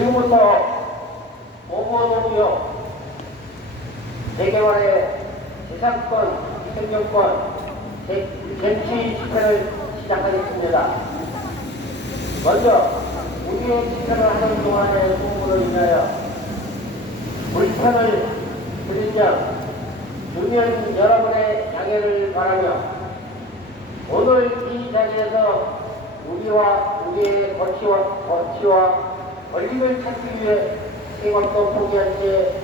지금부터 보건노무역 재개발의 재산권, 생존권, 쟁취 집회를 시작하겠습니다. 먼저 우리의 집회를 하는 동안의 소문을 인하여 불편을 드린 점 주민 여러분의 양해를 바라며 오늘 이 자리에서 우리와 우리의 거취와 권리를 찾기 위해 생업도 포기한 채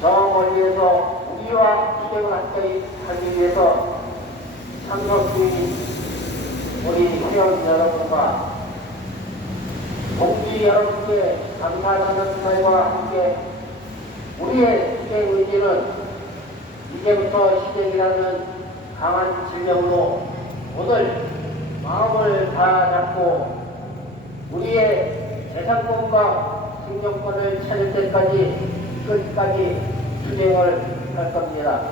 저 멀리에서 우리와 투쟁을 하기 위해서 참석 중인 우리 회원 여러분과 동지 여러분께 감사하는 말과 함께 우리의 투쟁 의지는 이제부터 시작이라는 강한 질병으로 오늘 마음을 다 잡고 우리의 재산권과 생존권을 찾을 때까지 끝까지 투쟁을 할 겁니다.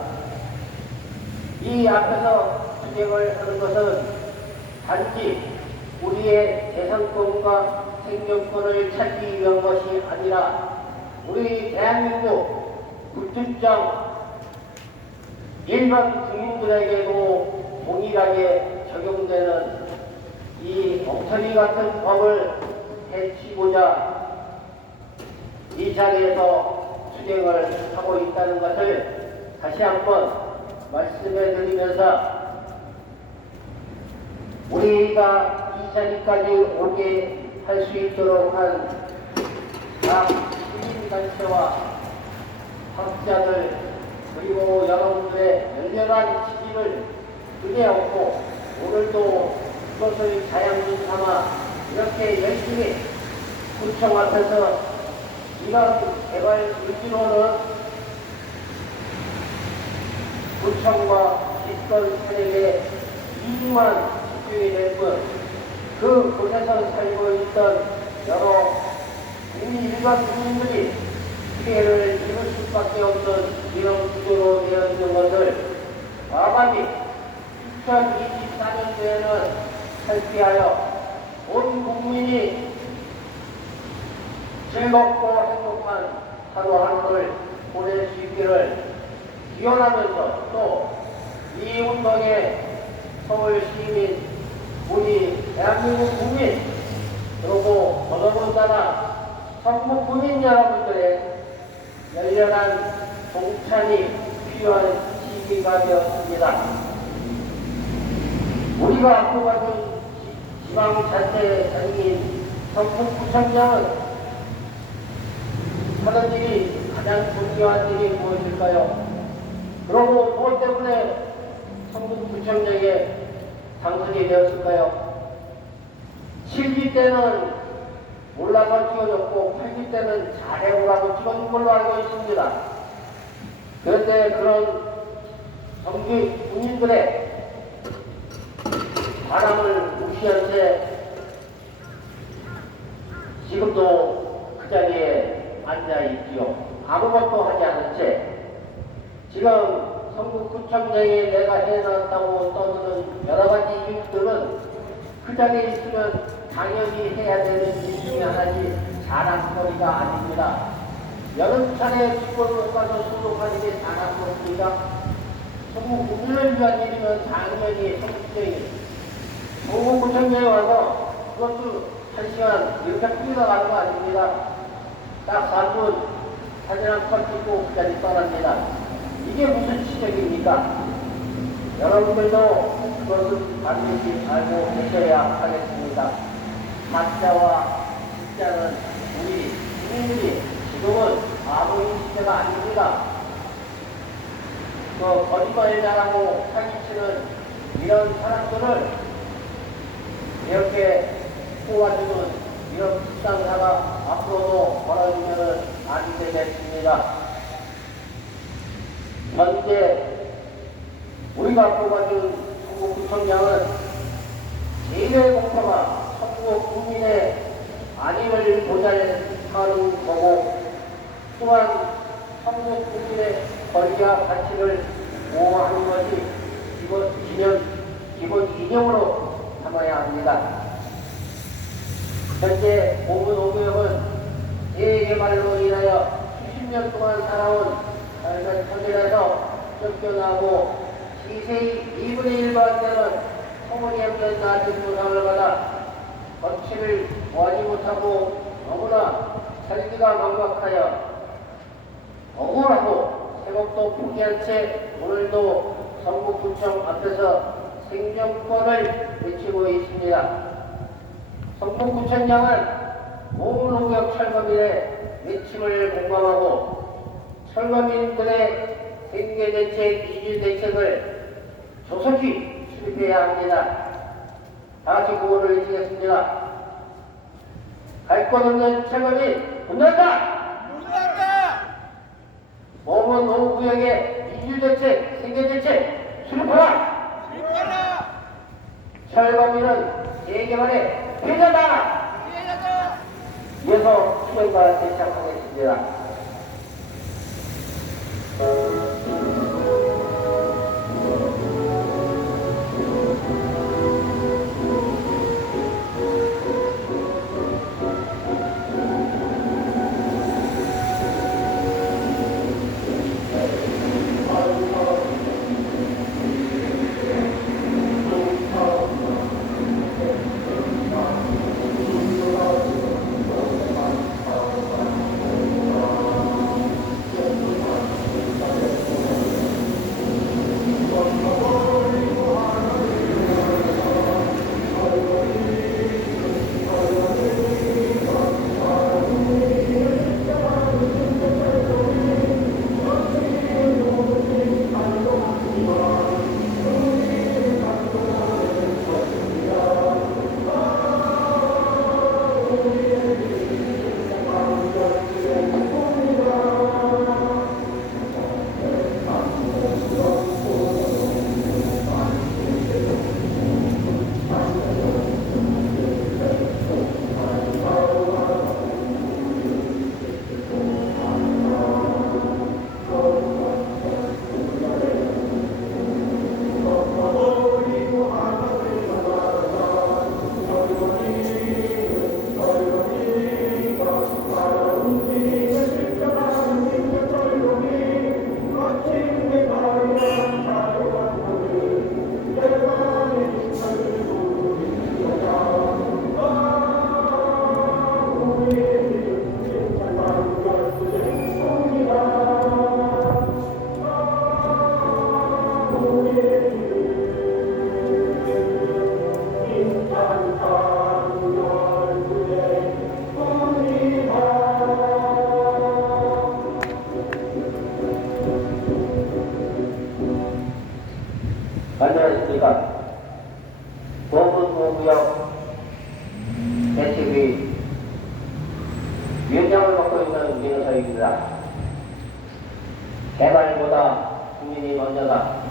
이 앞에서 투쟁을 하는 것은 단지 우리의 재산권과 생존권을 찾기 위한 것이 아니라 우리 대한민국 불특정 일반 국민들에게도 동일하게 적용되는 이 엉터리 같은 법을 해치고자 이 자리에서 투쟁을 하고 있다는 것을 다시 한번 말씀해 드리면서 우리가 이 자리까지 오게 할 수 있도록 한 각 시민단체와 학자들 그리고 여러분들의 열렬한 지지를 은혜 얻고 오늘도 그것을 자양분 삼아 이렇게 열심히 구청 앞에서 이런 개발 의지로는 구청과 집권 세력의 이익만 집중이 될 뿐 그 곳에서 살고 있던 여러 일반 국민들이 피해를 입을 수밖에 없는 이런 구조로 되어 있는 것을 과감히 2024년도에는 탈피하여 온 국민이 즐겁고 행복한 하루하루를 보낼 수 있기를 기원하면서 또 이 운동에 서울 시민, 우리 대한민국 국민, 그리고 더더군다나 전국 국민 여러분들의 열렬한 동참이 필요한 시기가 되었습니다. 우리가 앞으로 가진 지방자치단체인 성북구청장은 하는 일이 가장 중요한 일이 무엇일까요? 그러고 무엇 때문에 성북구청장에 당선이 되었을까요? 7기 때는 몰라서 찍어줬고 8기 때는 잘해오라고 찍어준 걸로 알고 있습니다. 그런데 그런 성주 국민들의 바람을 무시한 채 지금도 그 자리에 앉아있지요. 아무것도 하지 않은 채 지금 성북구청장이 내가 해놨다고 떠드는 여러 가지 이유들은 그 자리에 있으면 당연히 해야 되는 일 중에 하나지 자랑거리가 아닙니다. 여러 차례 축구를 못 가서 소속하는 게 자랑거리입니다. 성북국민을 위한 일이면 당연히 성북구청장이 와서 그것도 1시간 이렇게 풀리다 가는 거 아닙니다. 딱 3분 사진 한 컷 찍고 그 자리 떠납니다. 이게 무슨 지적입니까? 여러분들도 그것을 반드시 알고 계셔야 하겠습니다. 가짜와 진짜는 우리 국민들이 지금은 바보인 시대가 아닙니다. 그 거짓말 잘하고 사기치는 이런 사람들을 이렇게 뽑아주는 이런 불상사가 앞으로도 벌어지면 안 되겠습니다. 현재 우리가 뽑아준 성북구청장은 제일의 목표가 성북 국민의 안위를 보장하는 거고 또한 성북 국민의 권리와 가치를 보호하는 것이 기본 이념으로 삼아야 합니다. 현재 보건노무역은 개발로 인하여 수십 년 동안 살아온 삶의 터전에서 쫓겨나고 시세의 2분의 1도 안 되는 터무니없는 낮은 보상을 받아 거취를 구하지 못하고 너무나 살기가 막막하여 억울하고 생업도 포기한 채 오늘도 성북구청 앞에서 생존권을 외치고 있습니다. 성북구청장은 모노구역 철거민의 외침을 공감하고 철거민들의 생계대책, 이주대책을 조속히 수립해야 합니다. 다같이 구호를 외치겠습니다. 갈 것 없는 철거민 분노한다! 분노한다! 모든 노구역의 이주대책, 생계대책 수립하라! 수립하라! 철거민은 재개발의 패자다! 피해자다! 이어서 수행과 대착하겠습니다. 안녕하십니까. 보문노구역 대책위 위원장을 맡고 있는 민호서입니다. 개발보다 국민이 먼저다.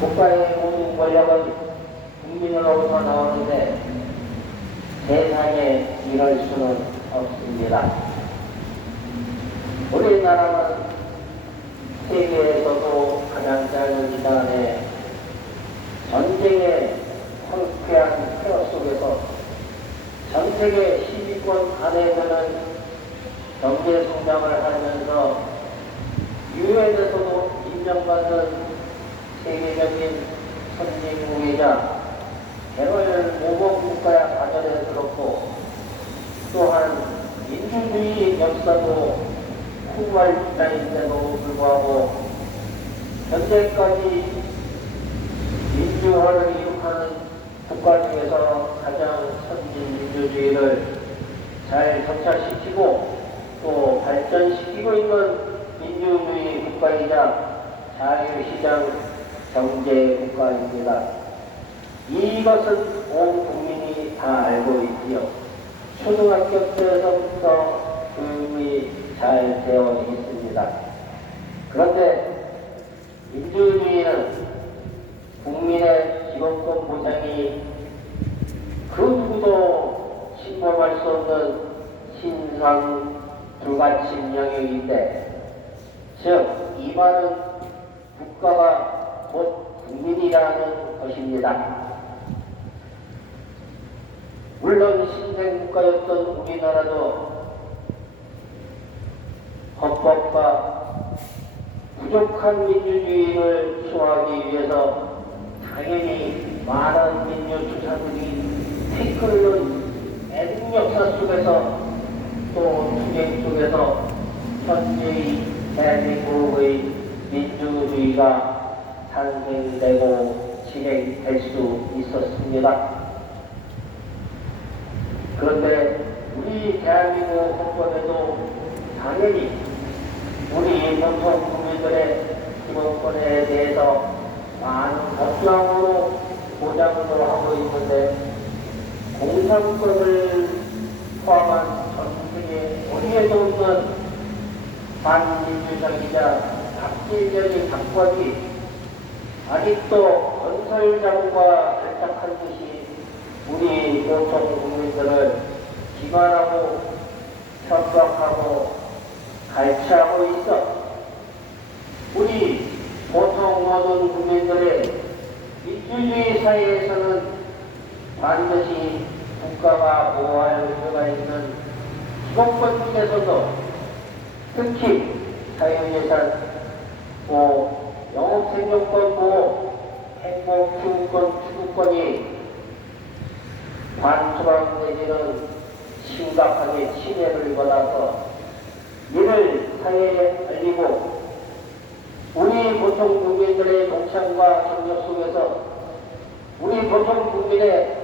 국가의 모든 권력은 국민으로부터 나오는데 세상에 이럴 수는 없습니다. 우리나라는 세계에서도 가장 짧은 기간에 전쟁의 황폐한 폐허 속에서 전 세계 10위권 안에 드는 경제 성장을 하면서 유엔에서도 인정받는 세계적인 선진국이자 개발 모범 국가의 가전에 들었고 또한 민주주의 역사도 후발자인데도 불구하고 현재까지 민주화를 이룩하는 국가 중에서 가장 선진 민주주의를 잘 정착시키고 또 발전시키고 있는 민주주의 국가이자 자유시장 경제 국가입니다. 이것은 온 국민이 다 알고 있지요. 초등학교 때서부터 교육이 잘 되어 있습니다. 그런데 민주주의는 국민의 기본권 보장이 그 누구도 침범할 수 없는 신상 불가침 영역인데, 즉 이 말은 국가가 곧 국민이라는 것입니다. 물론 신생국가였던 우리나라도 헌법과 부족한 민주주의를 수호하기 위해서 당연히 많은 민주주사들이 피 끓는 애국 역사 속에서 또 투쟁 속에서 현재의 대한민국의 민주주의가 탄생되고 진행될 수 있었습니다. 그런데 우리 대한민국 헌법에도 당연히 우리 보통 국민들의 기본권에 대해서 많은 법조항으로 보장을 하고 있는데 공산권을 포함한 전쟁에 어디에도 없는 반민주적이자 박진적인 당권이 아직도 건설자금과 결탁한 듯이 우리 보통 국민들을 기만하고 협박하고 갈취하고 있어 우리 보통 모든 국민들의 민주주의 사회에서는 반드시 국가가 보호할 의무가 있는 기본권 중에서도 특히 자유재산 보호, 영업생존권 보호, 행복기후권 추구권이 반토막 내지는 심각하게 침해를 받아서 이를 사회에 알리고 우리 보통 국민들의 동참과 협력 속에서 우리 보통 국민의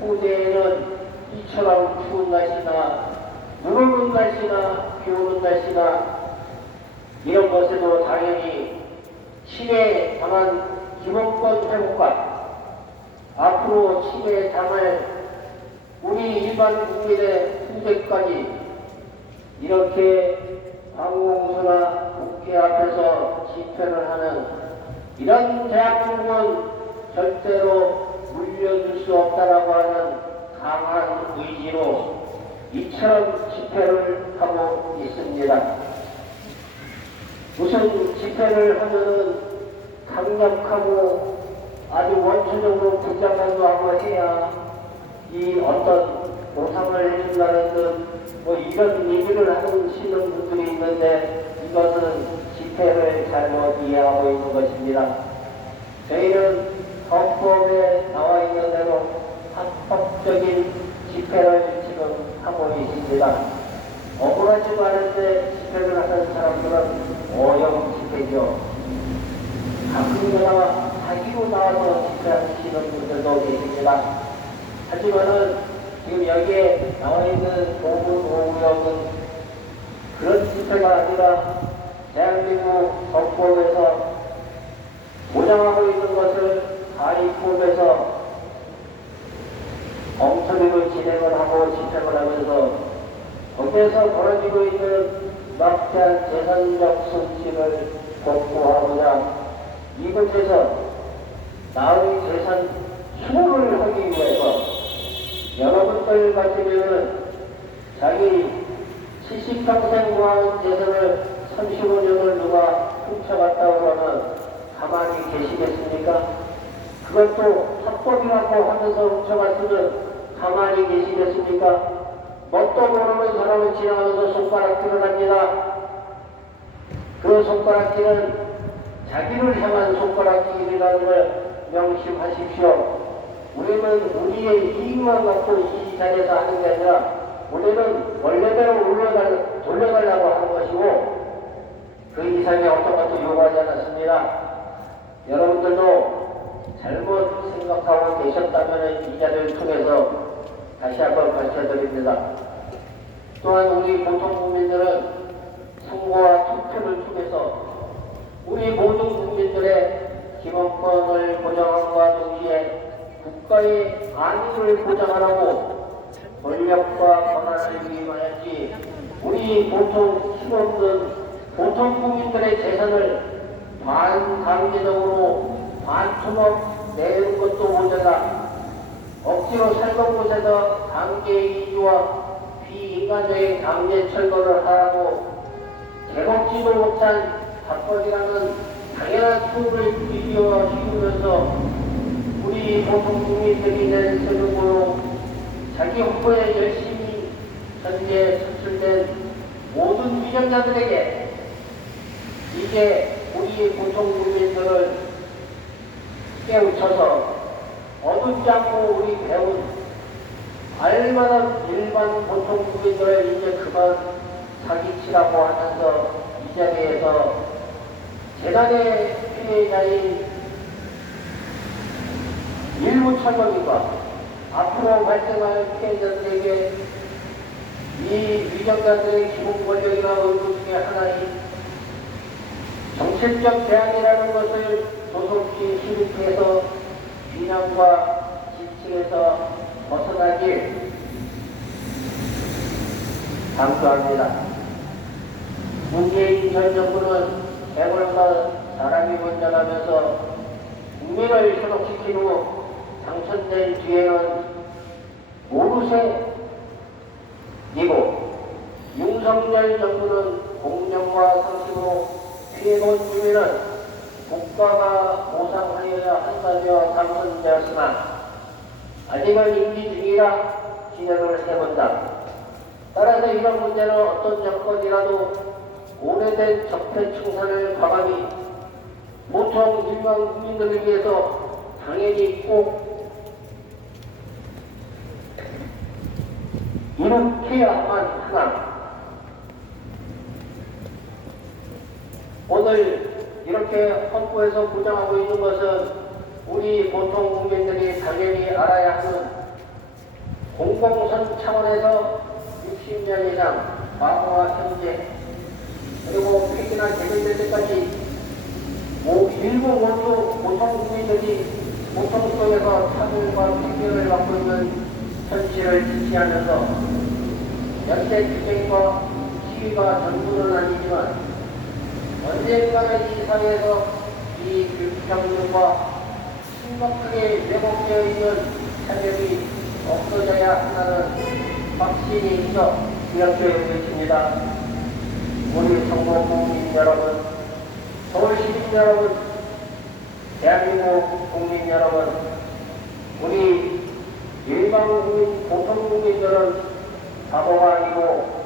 후대에는 이처럼 추운 날씨나 눈 오는 날씨나 비 오는 날씨나 이런 것에도 당연히 침해에 당한 기본권 회복과 앞으로 침해에 당할 우리 일반 국민의 후대까지 이렇게 방공수나 국회 앞에서 집회를 하는 이런 대한민국은 절대로 물려줄 수 없다라고 하는 강한 의지로 이처럼 집회를 하고 있습니다. 무슨 집회를 하면은 강력하고 아주 원초적으로 분장만도 하고 해야 이 어떤 보상을 해준다는 뭐 이런 얘기를 하시는 분들이 있는데 이것은 집회를 잘못 이해하고 있는 것입니다. 저희는 헌법에 나와 있는 대로 합법적인 집회를 지금 하고 있습니다. 억울하지도 않은데 집회를 하는 사람들은 오염 집회죠. 가끔가다 자기로 나와서 집회하시는 분들도 계십니다. 하지만은 지금 여기에 나와 있는 동부구역은 그런 집회가 아니라 대한민국 헌법에서 보장하고 있는 것을 가입법에서 엉터리로 진행을 하고 집행을 하면서 거기에서 벌어지고 있는 막대한 재산적 손실을 복구하고자 이곳에서 나의 재산 수호를 하기 위해서 여러분들 같으면 자기 70평생 모아온 재산을 35년을 누가 훔쳐갔다고 그러면 가만히 계시겠습니까? 그것도 합법이라고 하면서 훔쳐갔으면 가만히 계시겠습니까? 뭣도 모르는 사람은 지나가면서 손가락질을 합니다. 그 손가락질은 자기를 향한 손가락질이라는 걸 명심하십시오. 우리는 우리의 이익만 갖고 이 자리에서 하는 게 아니라 우리는 원래대로 돌려달라고 하는 것이고 그 이상의 어떤 것도 요구하지 않았습니다. 여러분들도 잘못 생각하고 계셨다면 이 자리를 통해서 다시 한번 밝혀드립니다. 또한 우리 보통 국민들은 선거와 투표를 통해서 우리 모든 국민들의 기본권을 보장함과 동시에 국가의 안위를 보장하라고 권력과 권한을 위임하였지 우리 보통 힘없는 보통 국민들의 재산을 반강제적으로 반토막 내는 것도 모자라 억지로 살던 곳에서 강제 이주와 비인간적인 강제 철거를 하라고 개먹지도 못한 밥벌이라는 당연한 수업을 비디오와 씌우면서 우리 보통 국민들이 낸 세금으로 자기 홍보에 열심히 현재 선출된 모든 위정자들에게 이제 우리 보통 국민들을 깨우쳐서 어둡지 않고 우리 배운 알만한 일반 보통 국민들을 이제 그만 사기치라고 하면서 이 자리에서 재난의 피해자인 일부 철거민과 앞으로 발생할 피해자들에게 이 위정자들의 기본 권력이나 의무 중에 하나인 정책적 대안이라는 것을 조속히 실행해서 비난과 지층에서 벗어나길 강조합니다. 문재인 전 정부는 재벌과 사람이 먼저라면서 국민을 현혹시키고 당선된 뒤에는 모르쇠이고 윤석열 정부는 공정과 상식으로 피해본 주민은 국가가 보상하여야 한다며 당선되었으나 아직은 임기 중이라 진행을 해본다. 따라서 이런 문제는 어떤 정권이라도 오래된 적폐 청산을 과감히 보통 일반 국민들을 위해서 당연히 꼭 이룩해야만 하나. 오늘 이렇게 헌법에서 보장하고 있는 것은 우리 보통 국민들이 당연히 알아야 하는 공공선 차원에서 60년 이상 과거와 현재 그리고 폐기나 개정될 때까지 일부 모두 보통 국민들이 보통 속에서 차별과 핑계를 받고 있는 현실을 지시하면서 연대 투쟁과 시위가 전부는 아니지만 언젠가는 이 사회에서 이 불평등과 심각하게 왜곡되어 있는 차별이 없어져야 한다는 확신이 있어 이렇게 외칩니다. 우리 전국 국민 여러분, 서울 시민 여러분, 대한민국 국민 여러분, 우리 일반 국민, 보통 국민들은 바보가 아니고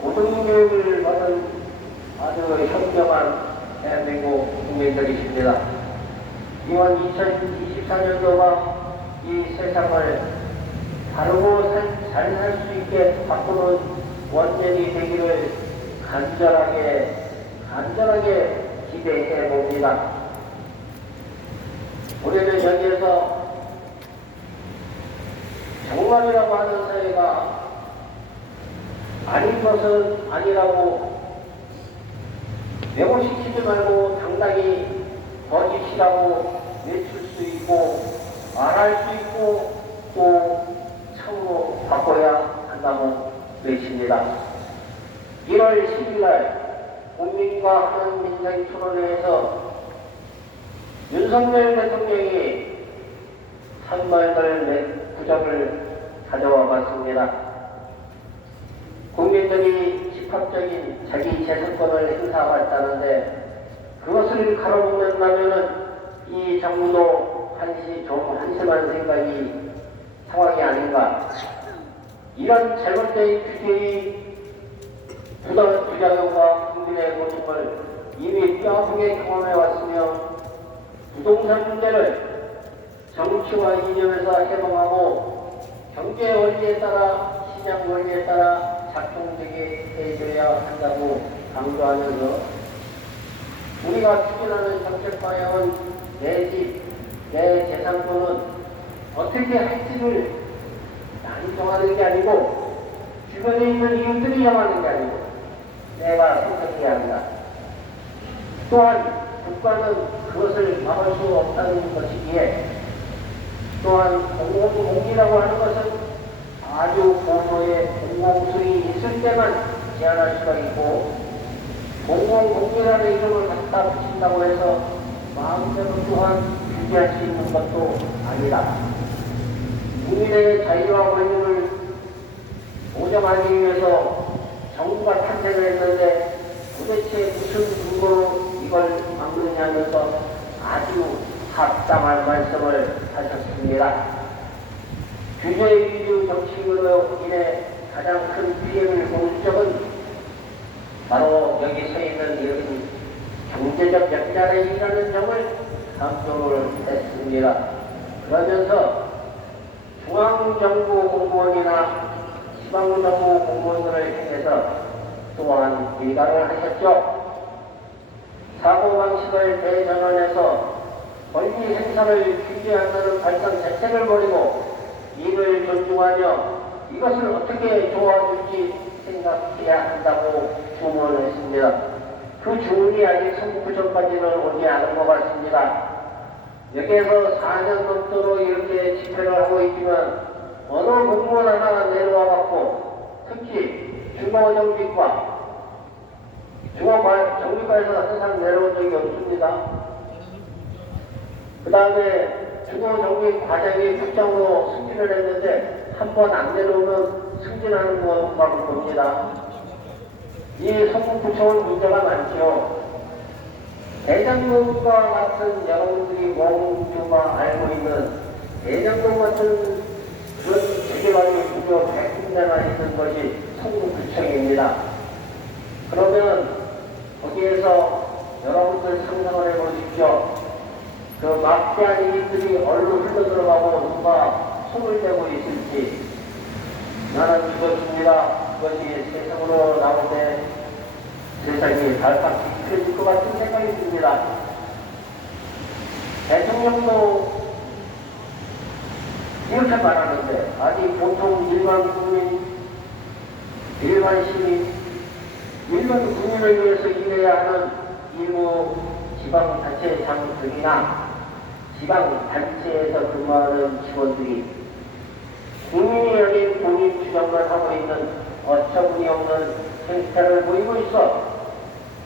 고등교육을 받은 아주 현명한 대한민국 국민들이십니다. 이번 2024년도가 이 세상을 바르고 잘 살 수 있게 바꾸는 원년이 되기를 간절하게 기대해 봅니다. 우리는 여기에서 정말이라고 하는 사회가 아닌 것은 아니라고 왜곡시키지 말고 당당히 거짓이라고 외칠 수 있고 말할 수 있고 또 참으로 바꿔야 한다고 외칩니다. 1월 10일날 국민과 하는 민생 토론회에서 윤석열 대통령이 한 말들 구정을 가져와 봤습니다. 국민들이 집합적인 자기 재산권을 행사하겠다는데 그것을 가로막는다면은 이 정부도 좀 한심한 생각이 상황이 아닌가. 이런 잘못된 규제의 부작용과 국민의 고통을 이미 뼈아프게 경험해왔으며 부동산 문제를 정치와 이념에서 해방하고 경제 원리에 따라 시장 원리에 따라 작동되게 해줘야 한다고 강조하면서 우리가 추진하는 정책 방향은 내 집, 내 재산권은 어떻게 할지를 나이 정하는 게 아니고 주변에 있는 이웃들이 정하는 게 아니고 내가 선택해야 한다. 또한 국가는 그것을 막을 수 없다는 것이기에 또한 공공공이라고 하는 것은 아주 고도의 공공수익이 있을 때만 제한할 수가 있고 공공공이라는 이름을 갖다 붙인다고 해서 마음대로 또한 규제할 수 있는 것도 아니다. 국민의 자유와 권리를 보장하기 위해서 정부가 탄생을 했는데 도대체 무슨 근거로 이걸 막느냐면서 아주 합당한 말씀을 하셨습니다. 규제 위주 정책으로 인해 가장 큰 피해를 본 적은 바로 여기 서 있는 이런 경제적 약자에 있다는 점을 강조를 했습니다. 그러면서 중앙정부 공무원이나 지방정부 공무원들을 향해서 또한 일가를 하셨죠. 사고방식을 대전환해서 권리 행사를 규제한다는 발상 자체를 버리고 이를 존중하며 이것을 어떻게 도와줄지 생각해야 한다고 주문을 했습니다. 그 주문이 아직 성북구청까지는 오지 않은 것 같습니다. 여기에서 4년 넘도록 이렇게 집회를 하고 있지만 어느 공무원 하나 내려와 갖고 특히 중앙정비과 중앙정비과에서 항상 내려온 적이 없습니다. 그 다음에 중앙정비과장이 국장으로 승진을 했는데 한 번 안 내려오면 승진하는 것만 봅니다. 이 성북구청은 문제가 많지요. 대장동과 같은 여러분들이 모두가 알고 있는 대장동 같은 그런 재개발이 무려 100군데나 있는 것이 성북구청입니다. 그러면 거기에서 여러분들 상상을 해보십시오. 그 막대한 일들이 얼른 흘러들어가고 누가 손을 대고 있을지 나는 이것입니다. 그것이 세상으로 나올 때 세상이 발칵 뒤틀어질 것 같은 생각이 듭니다. 대통령도 이렇게 말하는데 아니 보통 일반 국민, 일반 시민, 일반 국민을 위해서 일해야 하는 일부 지방자치장들이나 지방단체에서 근무하는 직원들이 국민이 여긴 본인 주장만 하고 있는 어처구니 없는 행태를 보이고 있어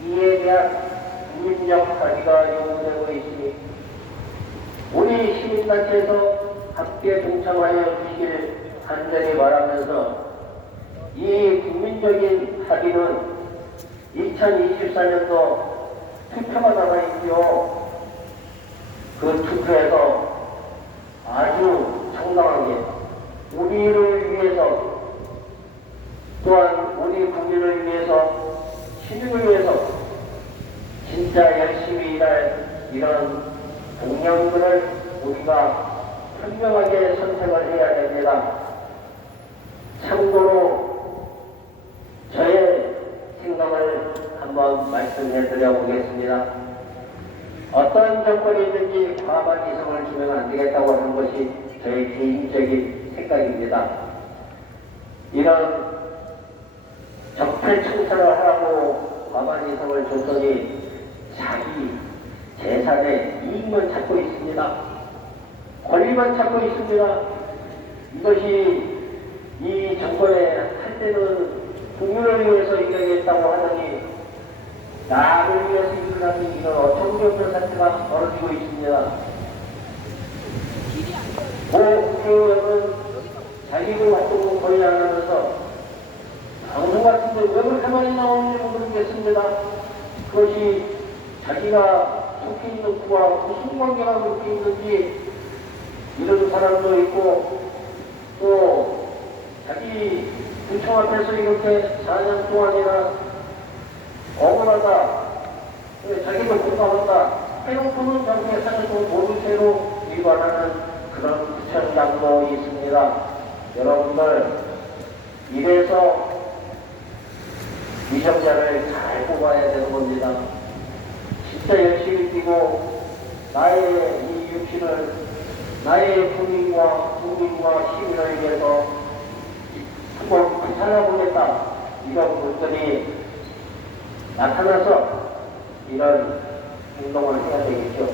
이에 대한 국민적 합의가 요구되고 있으니 우리 시민단체에서 함께 동참하여 주시길 간절히 바라면서 이 국민적인 합의는 2024년도 투표가 남아있지요. 그 투표에서 아주 정당하게 우리를 위해서 또한 우리 국민을 위해서 시민을 위해서 진짜 열심히 일할 이런 동력들을 우리가 현명하게 선택을 해야 됩니다. 참고로 저의 생각을 한번 말씀해 드려 보겠습니다. 어떤 정권이든지 과반 이상을 주면 안 되겠다고 하는 것이 저의 개인적인 생각입니다. 이런 적폐청산을 하라고 과반 이상을 줬더니 자기 재산의 이익만 찾고 있습니다. 권리만 찾고 있습니다. 이것이 이 정권에 할 때는 국민을 위해서 일하겠다고 하더니 나를 위해서 일하는 이런 어처구니 없는 사태가 벌어지고 있습니다. 국회의원은 자기를 활동을 거의 안 하면서 방송 같은데 왜 그렇게 많이 나오는지 모르겠습니다. 그것이 자기가 속해 있는 구와 무슨 관계가 그렇게 있는지 이런 사람도 있고 또 자기 구청 앞에서 이렇게 4년 동안이나 억울하다, 자기도 공감한다 해놓고는 자기의 사실도 모든 채로 위반하는 그런 구청장도 있습니다. 여러분들 이래서 위정자를 잘 뽑아야 되는 겁니다. 진짜 열심히 뛰고 나의 이 육신을 나의 국민과 시민을 위해서 한번 살아보겠다 이런 분들이 나타나서 이런 행동을 해야 되겠죠.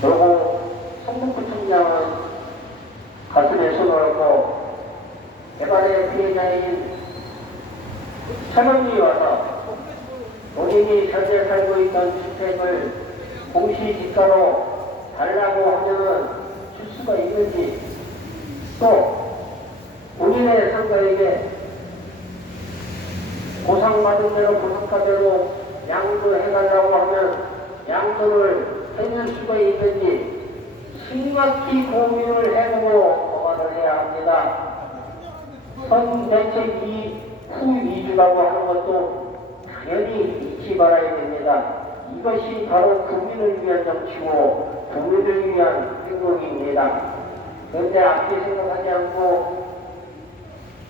그리고 성북구청장은 가슴에 손을 얹고 개발의 피해자인 천원이 와서 본인이 현재 살고 있던 주택을 공시지가로 달라고 하면은 줄 수가 있는지, 또 본인의 상가에게 보상받은 대로 보상가대로 양도해달라고 하면 양도를 해줄 수가 있는지 심각히 고민을 해보고 법안을 해야 합니다. 선대책 후 2주라고 하는 것도 당연히 잊지 말아야 됩니다. 이것이 바로 국민을 위한 정치고 국민을 위한 행동입니다. 그런데 앞뒤 생각하지 않고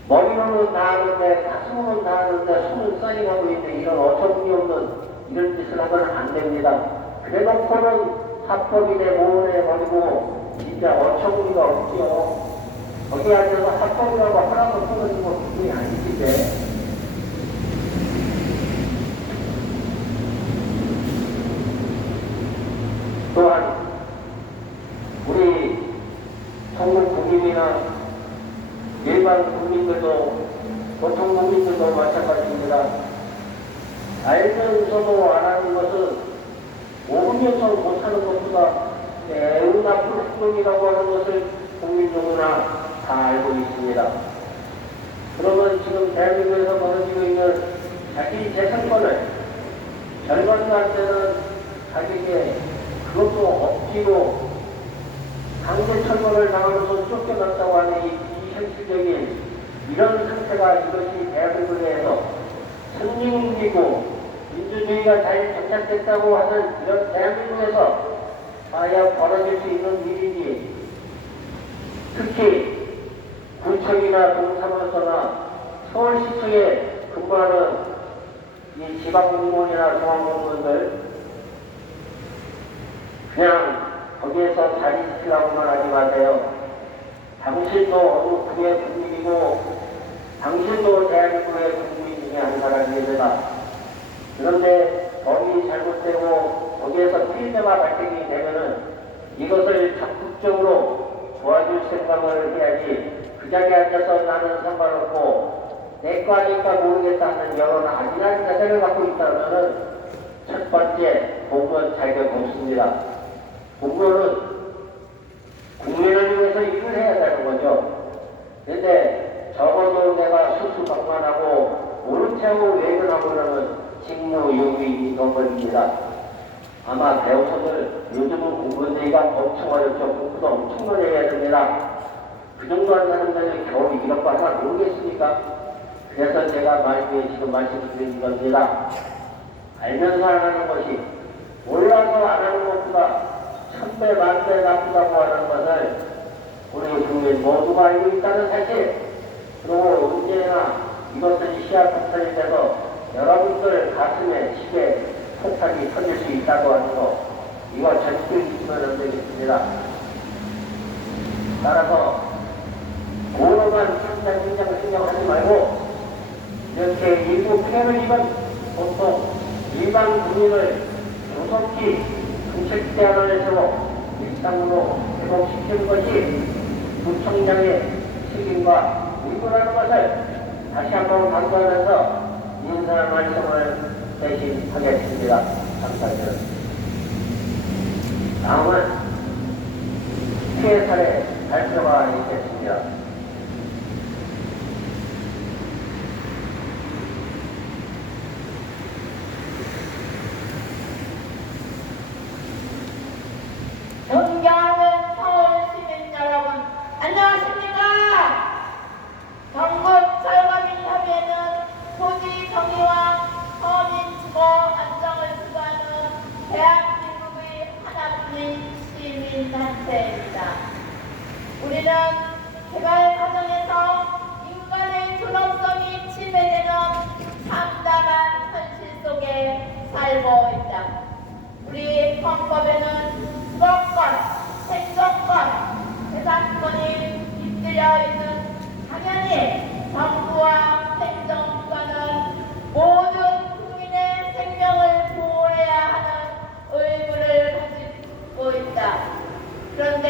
머리로는 다 하는데 가슴으로는 다 하는데 손은 쌓이고 있는 이런 어처구니없는 이런 짓을 하면 안 됩니다. 그래놓고는 합법이네 뭐네 버리고 진짜 어처구니가 없지요. 거기 앉아서 합법이라고 하라고 써가지고 그게 아니지. 또한 우리 전국 국민이나 일반 국민들도 보통 국민들도 마찬가지입니다. 알면서도 안 하는 것은 모르면서 못하는 것보다 매우 나쁜 행동이라고 하는 것을 국민 누구나 다 알고 있습니다. 그러면 지금 대한민국에서 벌어지고 있는 자기 재산권을 절반한테는 자기에게 그것도 억지로 강제 처벌을 당하면서 쫓겨났다고 하는 이 현실적인 이런 상태가 이것이 대한민국에서 선진국이고 민주주의가 잘 정착됐다고 하는 이런 대한민국에서 과연 벌어질 수 있는 일이니 특히 구청이나 동사무소나 서울시청에 근무하는 이 지방공무원이나 중앙공무원들 그냥 거기에서 자리 지키라고만 하지 마세요. 당신도 어느 국의 국민이고 당신도 대한민국의 국민 중에 한 사람입니다. 그런데 법이 잘못되고 거기에서 피해자가 발생이 되면은 이것을 적극적으로 도와줄 생각을 해야지 그 자리에 앉아서 나는 상관없고 내거 아닐까 모르겠다 하는 여론 아니라는 자세를 갖고 있다면은 첫 번째 공무원 자격 없습니다. 공무원은 국민을 위해서 일을 해야 되는 거죠. 그런데 적어도 내가 수수방관하고 모른 체하고 외근하고 그러면 직무유기 건물입니다. 아마 배우서들 요즘은 공무원들이가 엄청 어렵죠. 공부도 엄청 많이 해야 됩니다. 그 정도 한 사람들은 겨우 이런 거 하나 모르겠습니까? 그래서 제가 지금 말씀드리는 겁니다. 알면서 안 하는 것이 몰라서 안 하는 것보다 천배 만배 나쁘다고 하는 것을 우리 국민 모두가 알고 있다는 사실, 그리고 언제나 이것은 시야폭탄이 돼서 여러분들 가슴에 시계 폭탄이 터질 수 있다고 하는 거, 이거 절대 잊으면 안 되겠습니다. 따라서 고로만 상장 신경하지 말고 이렇게 일부 피해를 입은 보통 일반 국민을 조속히 정책 대안을 세워 일상으로 회복시키는 것이 구청장의 책임과 의무라는 것을 다시 한번 강조하면서 인사 말씀을 대신하겠습니다. 감사합니다. 다음은 피해 사례 발표가 있겠습니다. 존경하는 서울 시민 여러분, 안녕하십니까? 전국 철거민협의회는 토지 정의와 서민 주거 안정을 추구하는 대한민국의 하나뿐인 시민단체입니다. 우리는 개발 과정에서 인간의 존엄성이 침해되는 참담한 현실 속에 살고 있다. 우리 헌법에는 주거권, 생존권, 재산권이 깃들여 있는 당연히 정부와 행정기관은 모든 국민의 생명을 보호해야 하는 의무를 가지고 있다. 그런데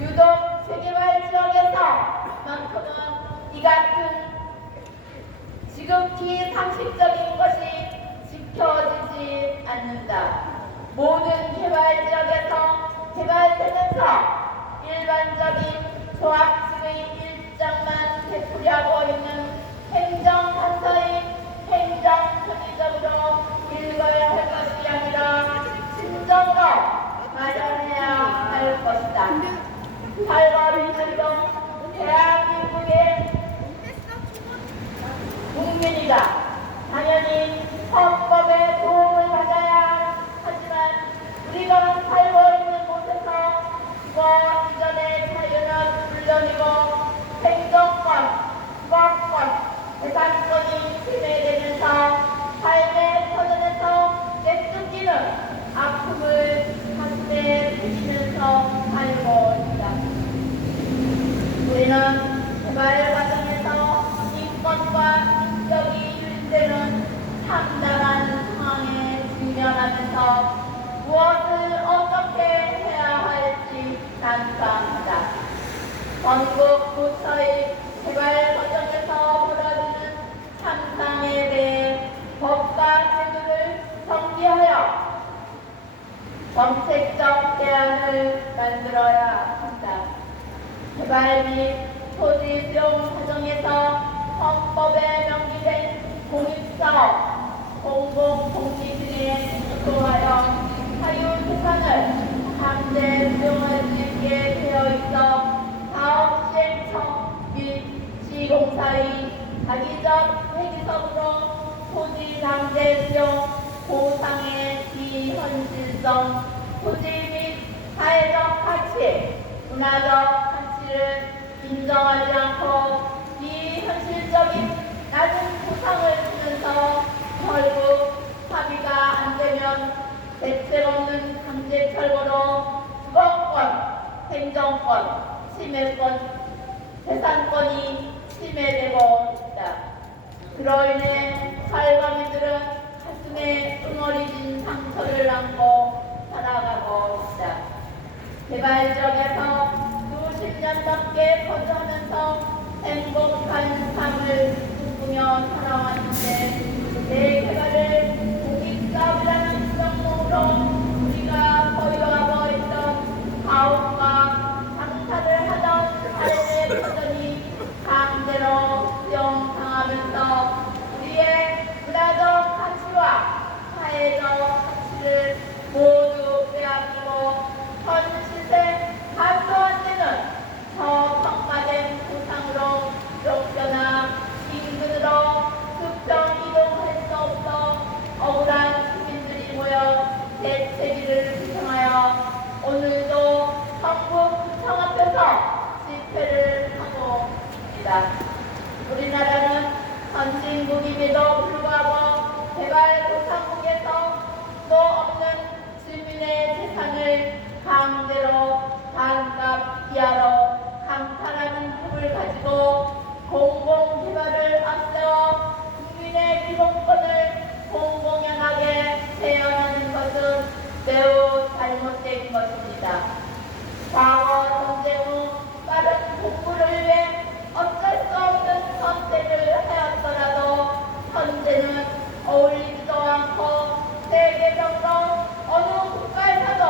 유독 재개발 지역에서만큼은 이 같은 지극히 상식적인 것이 지켜지지 않는다. 모든 개발 지역에서 개발되면서 일반적인 조합식의 일정만 베풀려고 있는 우리는 개발 과정에서 인권과 인격이 유린되는 참담한 상황에 직면하면서 무엇을 어떻게 해야 할지 난감합니다. 전국 부처의 개발 과정에서 벌어지는 참상에 대해 법과 제도를 정비하여 정책적 대안을 만들어야 한다. 개발 및 토지 수용 과정에서 헌법에 명기된 공익사업, 공공복지 등에 기초하여 사유재산을 강제 수용할 수 있게 되어 있어 사업 시행청 및 시공사의 자기 전 회기석으로 토지 강제 수용 보상의 비현실성, 토지 및 사회적 가치, 문화적 가치를 인정하지 않고 비현실적인 낮은 보상을 주면서 결국 합의가 안 되면 대책 없는 강제 철거로 주거권, 행정권, 침해권, 재산권이 침해되고 있다. 그로 인해 살거민들은 가슴에 응어리진 상처를 안고 살아가고 있다. 개발 지역에서 수십 년 넘게 거주하면서 행복한 삶을 꿈꾸며 살아왔는데 대개발을 공익사업이라는 명목으로 우리가 보유하고 있던 가옥과 장사를 하던 삶의 터전이 강제로 수용당하면서 우리의 문화적 가치와 사회적 가치를 모두 빼앗기고 현 시세 반도 안 되는 저평가된 보상으로 쫓겨나 인근으로 급정 이동할 수 없어 억울한 시민들이 모여 대책위를 구성하여 오늘도 성북구청 앞에서 집회를 하고 있습니다. 우리나라는 선진국임에도 불구하고 개발도상국에서 또 없는 주민의 재산을 강제로 반값 이하로 강탈하는 법을 가지고 공공개발을 앞세워 국민의 기본권을 공공연하게 제한하는 것은 매우 잘못된 것입니다. 과거 전쟁 후 빠른 복구를 위해 어쩔 수 없는 선택을 하였더라도 현재는 어울리지도 않고 세계적으로 어느 국가에서도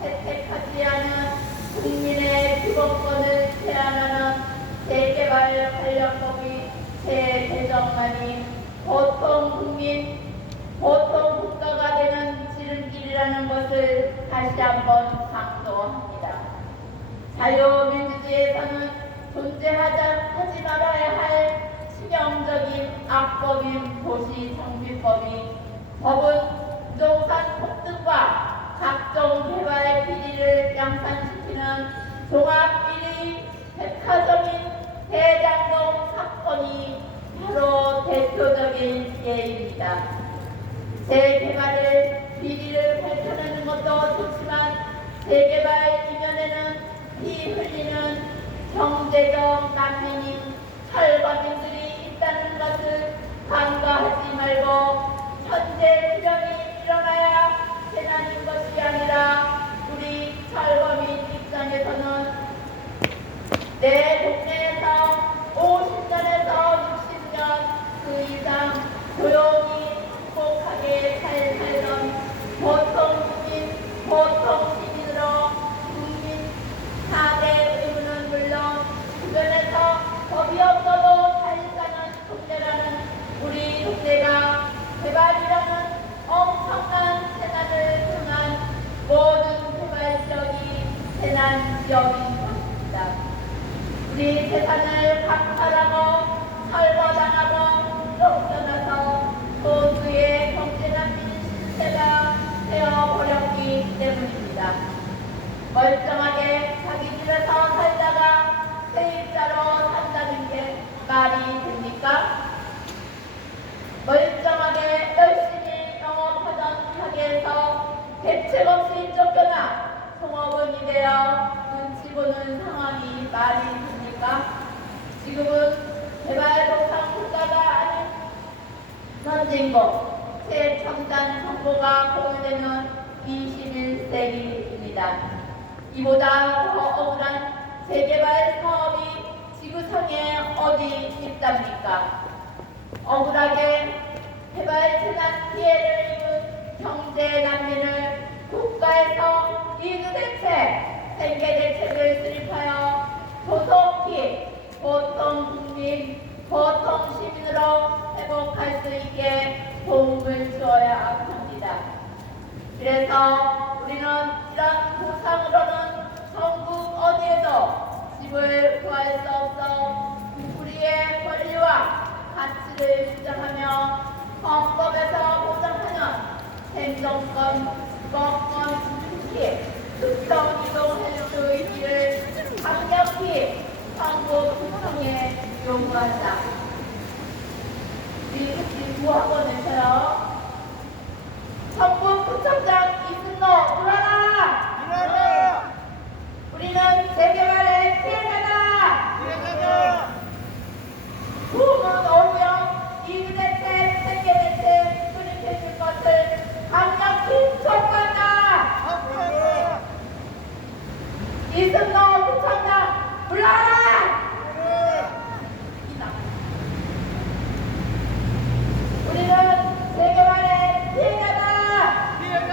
채택하지 않은 국민의 기본권을 제한하는 재개발 관련법이 재개정만이 보통 국민, 보통 국가가 되는 지름길이라는 것을 다시 한번 강조합니다. 자유민주주의에서는 존재하지 말아야 할 치명적인 악법인 도시정비법이 법은 부동산 폭등과 각종 개발 비리를 양산시키는 종합비리 백화점인 대장동 사건이 바로 대표적인 예입니다. 재개발을 비리를 밝혀내는 것도 좋지만 재개발 이면에는 피 흘리는 경제적 난민인 철거민들이 있다는 것을 간과하지 말고 현재 지령이 일어나야 재난인 것이 아니라 우리 철거민 입장에서는 내 동네에서 50년에서 60년 그 이상 조용히 행복하게 잘 살던 보통 국민, 보통 시민으로 국민 4대 의무는 물론 주변에서 법이 없어도 잘 사는 동네라는 우리 동네가 개발이라는 엄청난 재난을 당한 모든 개발 지역이 재난 지역인 것입니다. 우리 재산을 강탈하고 철거당하고 쫓겨나서 소수의 경제난민 신세가 되어버렸기 때문입니다. 멀쩡하게 자기 집에서 살다가 세입자로 산다는 게 말이 됩니까? 멀쩡하게 열심히 영업하던 가게에서 대책 없이 쫓겨나 종업원이 되어 눈치 보는 상황이 말이 됩니까? 있습니까? 지금은 개발도상 국가가 아닌 선진국, 최첨단 정보가 공유되는 21세기입니다. 이보다 더 억울한 재개발 사업이 지구상에 어디 있답니까? 억울하게 개발 재난 피해를 입은 경제 난민을 국가에서 리드 대책, 생계 대책을 수립하여 조속히 보통 국민, 보통 시민으로 회복할 수 있게 도움을 주어야 합니다. 그래서 우리는 이런 보상으로는 전국 어디에도 집을 구할 수 없어 우리의 권리와 가치를 주장하며 헌법에서 보장하는 행정권, 주거권, 특히 특정 이동할 수 있기를 강력히 정부구청에 요구한다. 우리 구학원에서요. 정부구청장 이승노 들어라! 일어나! 우리는 재개발의 피해자다! 일어나! 부문 오후형 이주대책, 생계대책 수립해줄 것을 강력히 촉구한다! 앞으로! 이승노 구청장 불러라! 우리는 재개발의 피해자다! 일어나!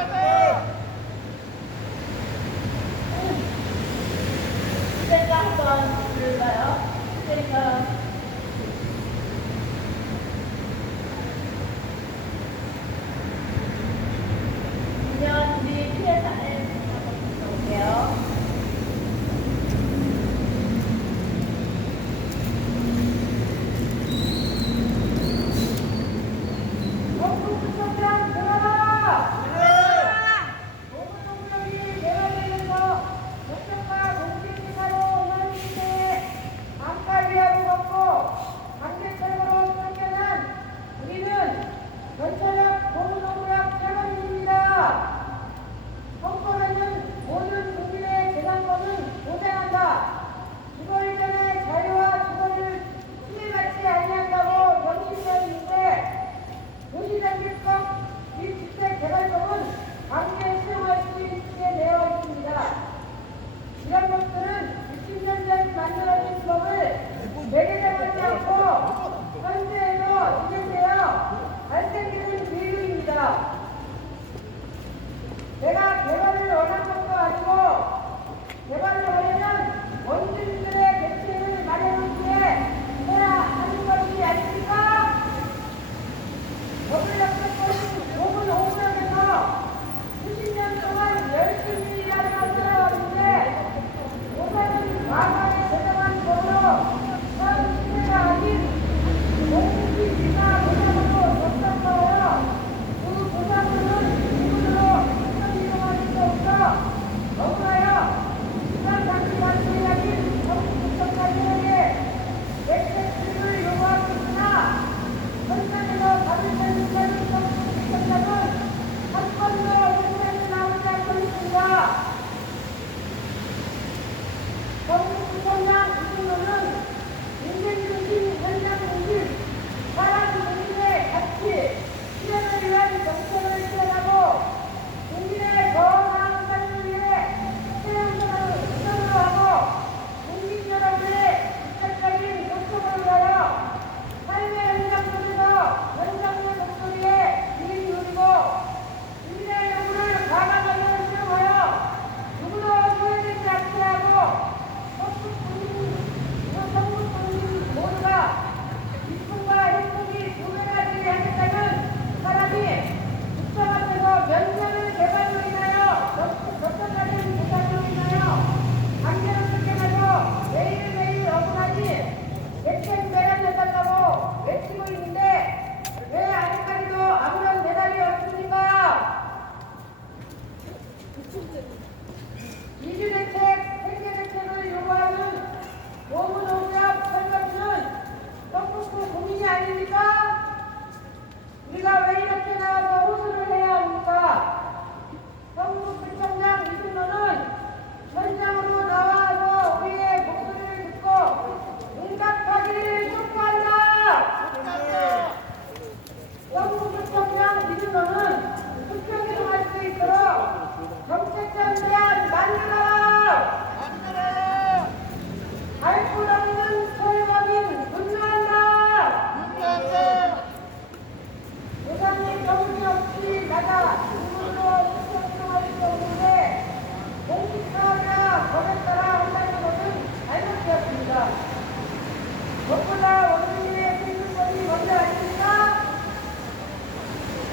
무엇보다 원주민의 생존권이 먼저 아닙니까?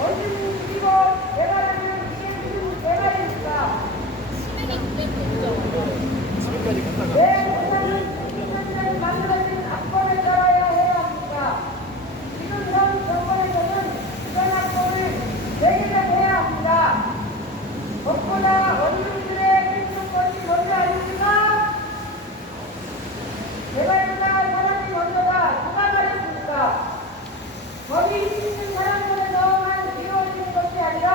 원주민이 죽이고 내가 되면 이게 무슨 대가입니까? 내 보상은 국민들이 만들어진 악법에 따라야 해야 합니까? 지금 현 정권에서는 이런 악법을 재개정해야 합니다. 무엇보다 원주민들의 생존권이 먼저 아닙니까? 개발보다 사람이 먼저다 누가 말했습니까? 법이 있는 사람들에서만 이루어지는 것이 아니라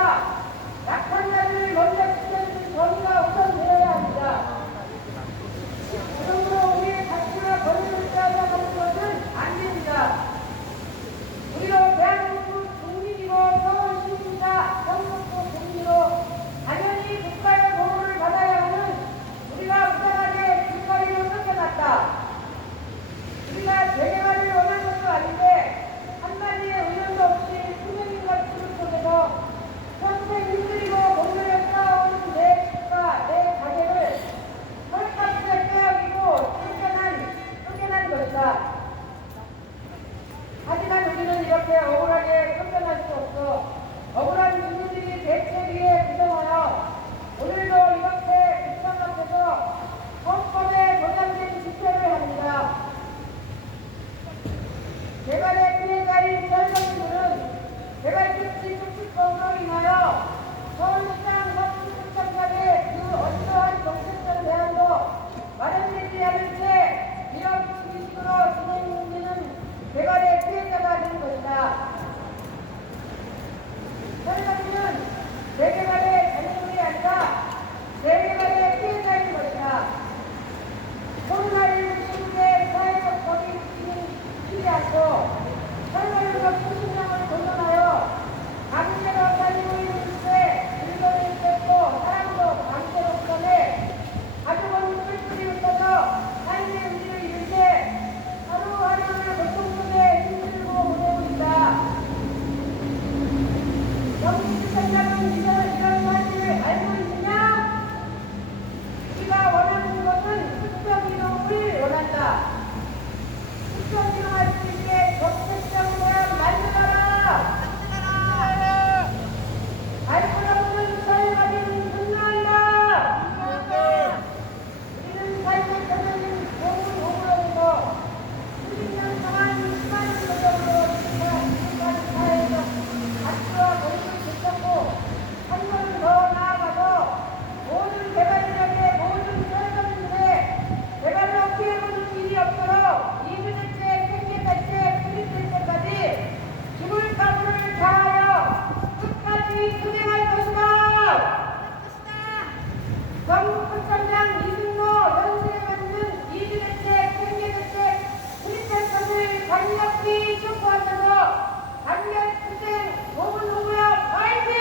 약한 자를 먼저 지켜주는 정의가 우선되어야 합니다. 그러므로 우리의 가치나 권위를 빼앗아가는 것은 안 됩니다. 우리도 대한민국 국민이고 서울시민이자 전국구 국민으로 당연히 국가의 보호를 받아야 하는 우리가 무장하게 길거리로 쫓겨났다. 우리가 재개발을 원한 것도 아닌데 한마디의 의견도 없이 수명인과 추루 속에서 평생 힘들이고 공들여 쌓아온 내 집과 내 가게를 헐값에 빼앗기고 쫓겨난 것이다. 하지만 우리는 이렇게 억울하게 쫓겨날 수 없어 억울한 국민들이 대책 위에 구성하여 오늘도 이렇게 국방 앞에서 헌법에 보장된 집회를 합니다. 개발의 피해자인 서울시민들은 개발특지 특집법으로 인하여 서울시장 서울시장까지 그 어떠한 정책적 대안도 마련되지 않은 채 밀어붙이기식으로 진행되는 개발의 피해자가 된 것이다. 서울시는 재개발의 전문이 아니라 재개발의 피해자인 것이다. 코로나19 시국에 사회적 거리두기는 쉬지 않고 설거리로 수십 명을 동원하여 강제로 살리고 있는 데 물건을 뺏고 사람도 강제로 끌어내 가족은 뿔뿔이 흩어져 삶의 의지를 잃을 때 하루하루를 고통 속에 힘들고 보내고 있다. 정치집단장은 이런 사실을 알고 있느냐? 우리가 원하는 것은 국정이동을 원한다. 국정이동할 수 있게 정책적 대안 만들어라! 알것 없는 사회가지는 분노한다! 우리는 삶의 표정인 공을 오물어내서 수십 년 동안 수많은 노력으로 지금까지 사회에서 가치와 권위를 되찾고 한 걸음 더 나아가서 모든 개발력의 모든 서울시민들의 개발로 피해보는 일이 없도록 이주대책, 생계대책 수립될 때까지 죽을 각오를 다하여 끝까지 투쟁할 것이다. 전국구청장 이승로 연수에 맞는 이주대책, 생계대책 수립될 것을 강력히 촉구하면서 강력 투쟁 모든 누구야 파이팅!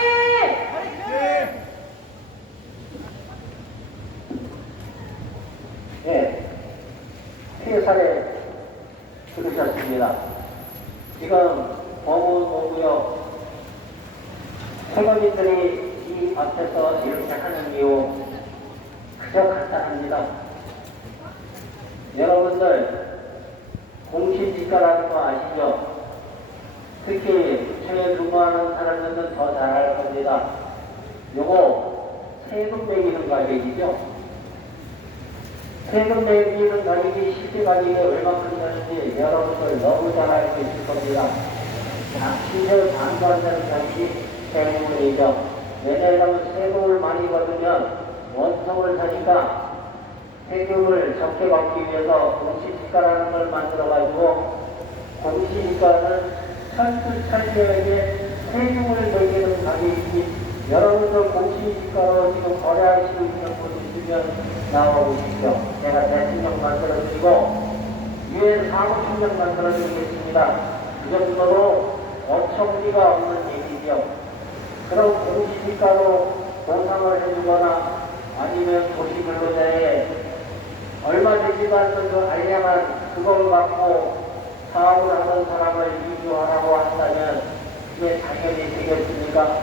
예, 피해 사례 들으셨습니다. 지금 범우노구역 세거민들이 이 앞에서 이렇게 하는 이유 그저 간단합니다. 여러분들 공시지가라는 거 아시죠? 특히 부처에 근무하는 사람들은 더 잘 알 겁니다. 요거 세금 매기는 가격이죠. 세금 내기는 가격이 실제 가격이 얼마큼 되는지 여러분들 너무 잘 알고 있을 겁니다. 심지어 장도 안 되는 가격이 세금이죠. 왜냐하면 세금을 많이 받으면 원성을 사니까 세금을 적게 받기 위해서 공시지가라는 걸 만들어가지고 공시지가는 천수천재에게 세금을 매기는 가격이지 여러분들 공시지가로 지금 거래하시고 있는 분 있으면 나와보십시오. 제가 대통령 만들어드리고 유엔 사무총장 만들어드리겠습니다. 그 정도로 어처구니가 없는 얘기죠. 그런 공시지가로 보상을 해주거나 아니면 도시근로자에 얼마 되지도 않는 그 알량한 그걸 갖고 사업을 하는 사람을 이주하라고 한다면 이게 당연히 되겠습니까?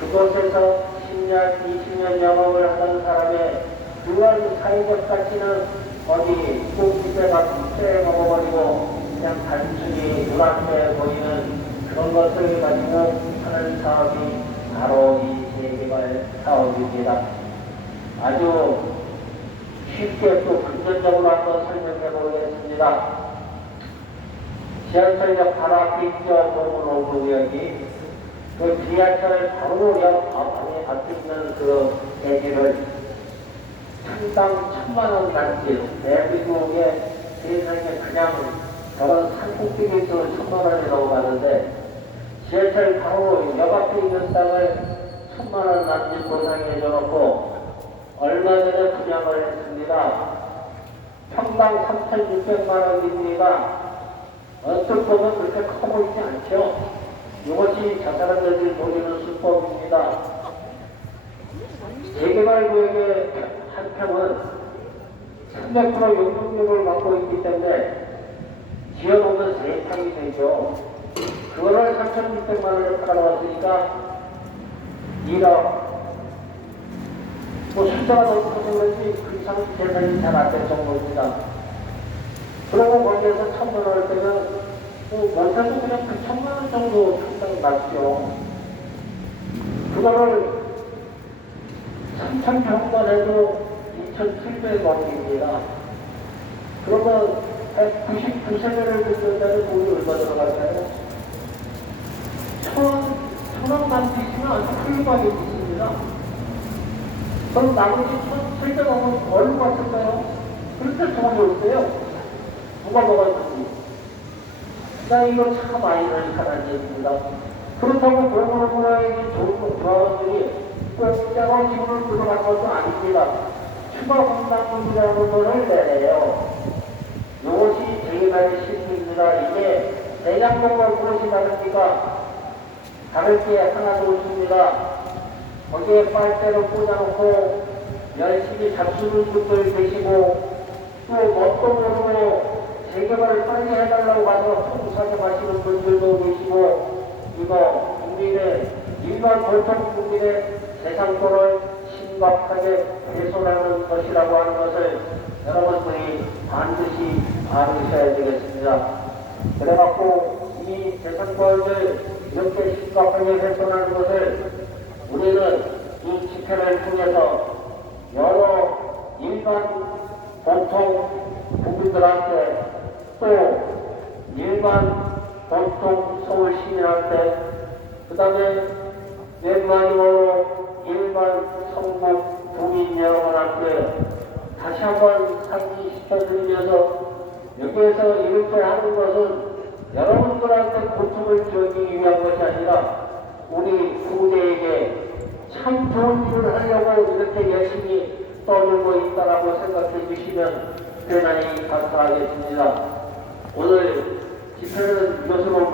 그곳에서 10년, 20년 영업을 하던 사람의 그런 사회적 가치는 어디 꼭 집에 가서 쇠 먹어버리고 그냥 단순히 눈앞에 보이는 그런 것을 가지고 하는 사업이 바로 이 재개발 사업입니다. 아주 쉽게 또 긍정적으로 한번 설명해 보겠습니다. 지하철역 바로 앞에 있죠. 동문오구역이. 그 지하철 바로 옆 앞에 있는 그 대지를 평당 1,000만원 단지, 대한민국의 세상에 그냥 저런 산꼭대기에서 1,000만원이라고 하는데, 지하철 바로 옆 앞에 있는 땅을 1,000만원 단지 보상해줘 놓고, 얼마 전에 분양을 했습니다. 평당 3,600만원입니다. 어떻게 보면 그렇게 커 보이지 않죠? 이것이 저 사람들이 노리는 수법입니다. 재개발 구역의 한 평은 300% 용적률을 갖고 있기 때문에 지어놓으면 3평이 되죠. 그거를 3,600만 원을 팔아왔으니까 1억. 뭐 숫자가 너무 커서 그런지 그 이상 계산이 잘 안 될 정도입니다. 그러고 거기에서 1,000만 원을 빼면 못해도 그냥 9,000만 원 정도 평당 맞죠. 그거를 3,000평만 해도 2,700원입니다. 그러면 199세대를 듣는다는 돈이 얼마 들어갈까요? 1,000원만 뒤지면 아주 훌륭하게 있습니다. 그럼 나머지 1,700원은 어디로 갔을까요? 그렇게 돈이 없어요. 누가 먹었는지. 나 이거 참 많이를 하는 얘기입니다. 그렇다고 동물원에게 좋은 조합원들이 꼭 짜고 기분을 들어간 것도 아닙니다. 추가 분담금이라는 것을 내요. 이것이 재개발의 실수입니다. 이게 내장동과 무엇이 다릅니까? 다를 게 하나도 없습니다. 거기에 빨대로 꽂아놓고 열심히 잡수는 분들 계시고 또 뭣도 모르고 재개발을 빨리 해달라고 가서 통사게 마시는 분들도 계시고 이거 국민의 일반 보통 국민의 재산권을 심각하게 훼손하는 것이라고 하는 것을 여러분들이 반드시 알으셔야 되겠습니다. 그래갖고 이 재산권을 이렇게 심각하게 훼손하는 것을 우리는 이 집회를 통해서 여러 일반 보통 국민들한테 또 일반 보통 서울 시민한테 그 다음에 웬만히로 일반 성북 국민 여러분한테 다시 한번 상기시켜드리면서 여기에서 이렇게 하는 것은 여러분들한테 고통을 주기 위한 것이 아니라 우리 후대에게 참 좋은 일을 하려고 이렇게 열심히 떠들고 있다라고 생각해 주시면 대단히 감사하겠습니다. 오늘 집회는 이것으로